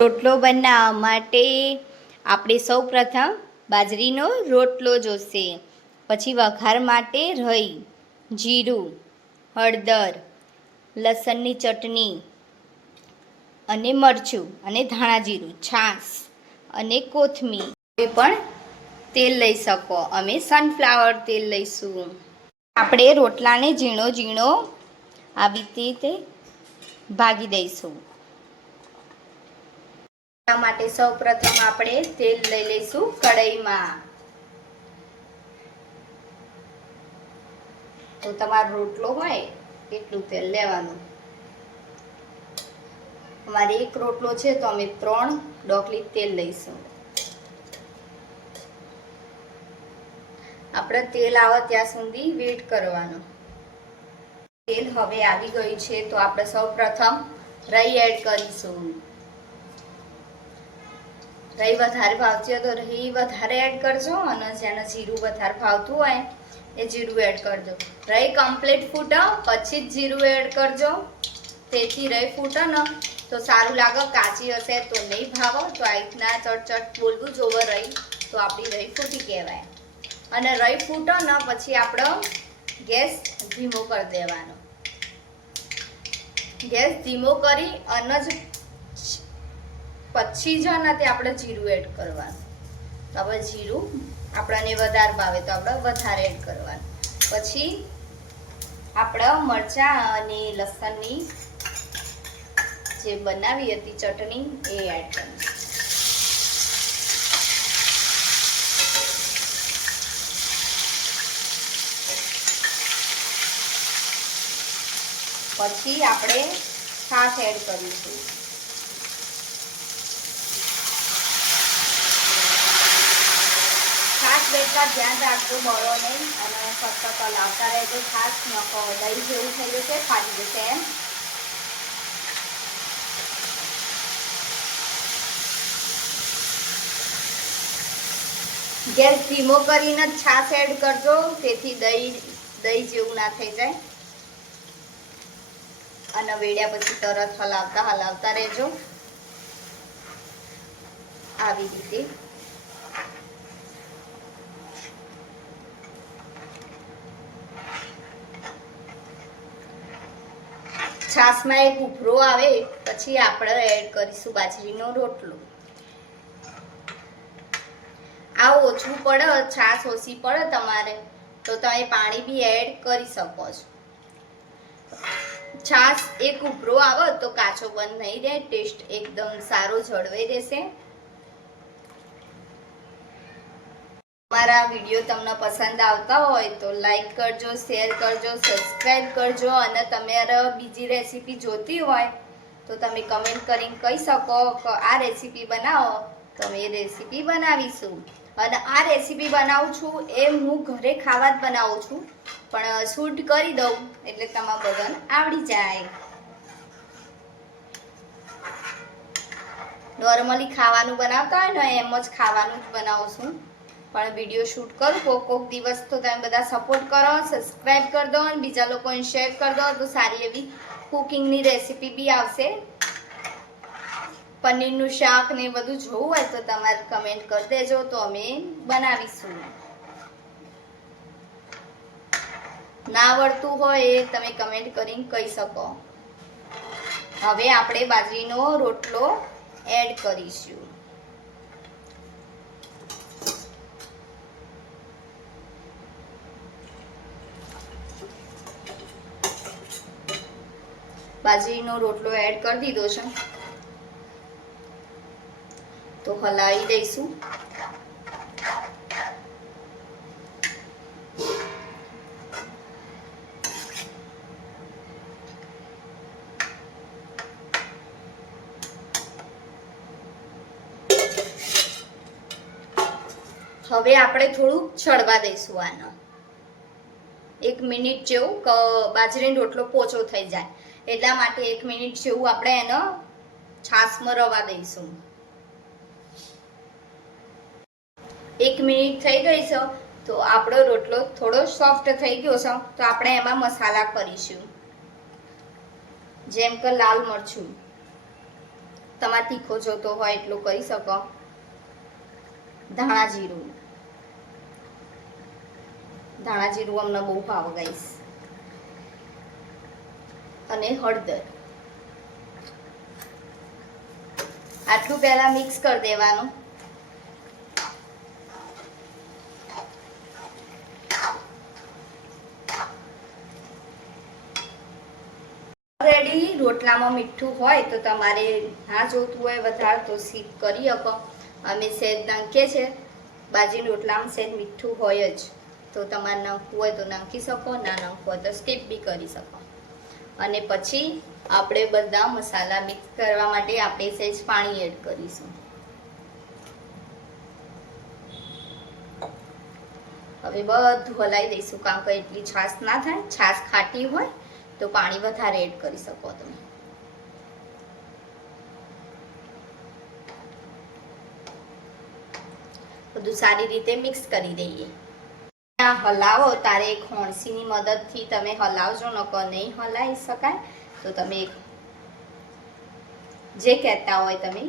રોટલો બનાવવા માટે આપણે સૌપ્રથમ બાજરીનો રોટલો જોશે. પછી વઘાર માટે રાઈ, જીરું, હળદર, લસણની ચટણી અને મરચું અને ધાણા જીરું, છાશ અને કોથમીર. એ પણ તેલ લઈ શકો. અમે સનફ્લાવર તેલ લઈશું. આપણે રોટલાને ઝીણો ઝીણો આવી રીતે ભાગી દઈશું. માટે સૌપ્રથમ આપણે તેલ લઈ લઈશું કઢાઈમાં. તો તમારો રોટલો હોય એટલું તેલ લેવાનું. અમારે એક રોટલો છે તો અમે 3 ડોકલી તેલ લઈશું. આપણે તેલ આવે ત્યાં સુધી વેઇટ કરવાનો. તેલ હવે આવી ગયું છે તો આપણે સૌપ્રથમ રાઈ એડ કરીશું. રાઈ વધારે ભાવતી હોય તો રાઈ વધારે એડ કરજો, અને જેને જીરું વધારે ભાવતું હોય એ જીરું એડ કરજો. રાઈ કમ્પ્લીટ ફૂટે પછી જ જીરું એડ કરજો. તેથી રાઈ ફૂટે ને તો સારું લાગે. કાચી હશે તો નહીં ભાવો. તો આ રીતના ચટ બોલવું જોવે રાઈ તો આપણી રાઈ ફૂટી કહેવાય. અને રાઈ ફૂટે ને પછી આપણો ગેસ ધીમો કરી દેવાનો. ગેસ ધીમો કરી અને જ પછી જ ને તે આપણે જીરું એડ કરવાનું. તો આપણે જીરું આપણને વધારે ભાવે તો આપણે વધારે એડ કરવાનું. પછી આપણે મરચાં અને લસણની જે બનાવી હતી ચટણી એ એડ કરવાની. પછી આપણે છાશ એડ કરીશું. છાશ બેટા ધ્યાન રાખજો, બળો નહીં, અને સતત હલાવતા રહેજો. છાશ નકો દહીં જેવું થઈ જશે, ફાટી જશે એમ. ગેસ ધીમો કરીને છાશ એડ કરજો, તેથી દહીં જેવું ના થઈ જાય. અને વેડ્યા પછી તરત હલાવતા રહેજો આવી રીતે. છાશમાં એક ઉભરો આવે પછી આપણે એડ કરીશું બાજરીનો રોટલો. આ ઓછું પડે, છાશ ઓછી પડે તમારે તો તમે પાણી બી એડ કરી શકો છો. છાશ એક ઉભરો આવે તો કાચો બંધ નહીં રહે, ટેસ્ટ એકદમ સારો જળવાઈ રહેશે. મારા વિડીયો તમને પસંદ આવતા હોય તો લાઈક કરજો, શેર કરજો, સબસ્ક્રાઈબ કરજો. અને તમારે બીજી રેસીપી જોતી હોય તો તમે કમેન્ટ કરીને કહી શકો કે આ રેસીપી બનાવો તો અમે એ રેસીપી બનાવીશું. અને આ રેસીપી બનાવું છું એ હું ઘરે ખાવા જ બનાવું છું, પણ શૂટ કરી દઉં એટલે તમારા બધાને આવડી જાય. નોર્મલી ખાવાનું બનાવતા હોય ને એમ જ ખાવાનું જ બનાવું છું, પણ વિડીયો શૂટ કરું કોક દિવસ. તો તમે બધા સપોર્ટ કરો, સબસ્ક્રાઈબ કરી દો અને બીજા લોકોને શેર કરી દો તો સારી એવી કુકિંગની રેસીપી બી આવશે. પનીરનું શાક ને બધું જોવું હોય તો તમારે કમેન્ટ કરી દેજો તો અમે બનાવીશું. ના આવડતું હોય એ તમે કમેન્ટ કરીને કહી શકો. હવે આપણે બાજરીનો રોટલો એડ કરીશું. બાજરીનો રોટલો એડ કરી દીધો છે તો હલાવી દઈશું. હવે આપણે થોડું ચડવા દઈશું આનો. 1 મિનિટ જેવું બાજરીનો રોટલો પોચો થઈ જાય એટલા માટે 1 મિનિટ જેવું આપણે એનો છાશમાં રવા દઈશું. 1 મિનિટ થઈ ગઈ છે તો આપણો રોટલો થોડો સોફ્ટ થઈ ગયો છે. તો આપણે એમાં મસાલા કરીશું, જેમ કે લાલ મરચું, તમારે તીખો જોતો હોય એટલું કરી શકો. ધાણા જીરું અમને બહુ ભાવે ગાઈસ. અને હળદર. આટલું પહેલા મિક્સ કરી દેવાનું. ઓલરેડી રોટલામાં મીઠું હોય તો તમારે ના જોતું હોય વધારે તો સ્કીપ કરી શકો. અમે સહેજ નાખીએ છે બાજરીના રોટલામાં સહેજ મીઠું હોય જ, તો તમારે નાખવું હોય તો નાખી શકો, ના નાખવું હોય તો સ્કીપ બી કરી શકો. અને પછી આપણે બધા મસાલા મિક્સ કરવા માટે આપણે સહેજ પાણી એડ કરીશું. હવે બધું હલાવી દઈશું, કારણ કે એટલી છાશ ના થાય. છાશ ખાટી હોય તો પાણી વધારે એડ કરી શકો તમે. બધું સારી રીતે મિક્સ કરી દઈએ. હલાવો તારે ખોણસીની મદદથી તમે હલાવજો, નકર નહીં હલાવી શકાય તો તમે જે કહેતા હોય તમે,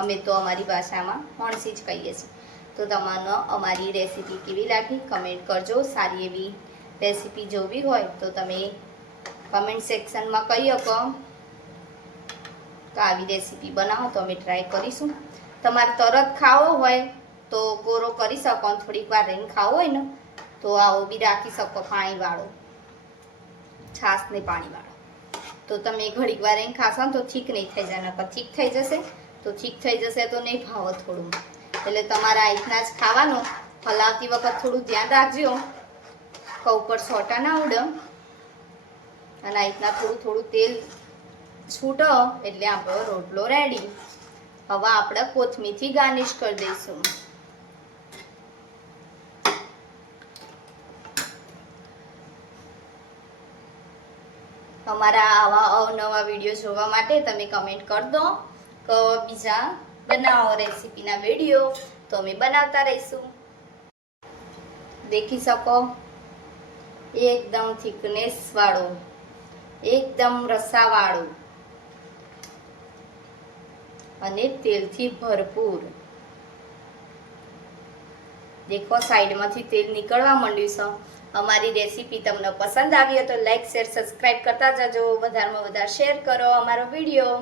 અમે તો અમારી ભાષામાં ખોણસી જ કહીએ છીએ. તો તમને અમારી રેસીપી કેવી લાગી કમેન્ટ કરજો. સારી એવી રેસીપી જોવી હોય તો તમે કમેન્ટ સેક્શનમાં કહી શકો તો આવી રેસીપી બનાવો તો અમે ટ્રાય કરીશું. તમારે તરત ખાવો હોય તો કોરો કરી શકો, થોડીક વાર રહીને ખાવો હોય ને તો આવો બી રાખી શકો, પાણીવાળો, છાશ ને પાણીવાળો. તો તમે ઘડીક વાર રહીને ખાશો ને તો ઠીક નહીં થઈ જાય, નકર ઠીક થઈ જશે તો ઠીક થઈ જશે તો નહીં ભાવે થોડું. એટલે તમારે આ રીતના જ ખાવાનું. હલાવતી વખત થોડું ધ્યાન રાખજો કે ઉપર સોટા ના ઉડે. અને આ રીતના થોડું તેલ છૂટો એટલે આપણો રોટલો રેડી. હવે આપણે કોથમીરથી ગાર્નિશ કરી દઈશું. અમારા આવા અવનવા વિડીયો જોવા માટે તમે કમેન્ટ કરી દો કે બીજા બનાવો રેસીપીના વિડીયો, તો અમે બનાવતા રહીશું. દેખી શકો એકદમ થિકનેસ વાળો, એકદમ રસાવાળું અને તેલથી ભરપૂર. દેખો સાઈડમાંથી તેલ નીકળવા માંડ્યું છે. અમારી રેસીપી તમને પસંદ આવી હોય તો લાઈક, શેર, સબસ્ક્રાઈબ કરતા જજો. વધારેમાં વધારે શેર કરો અમારો વિડીયો.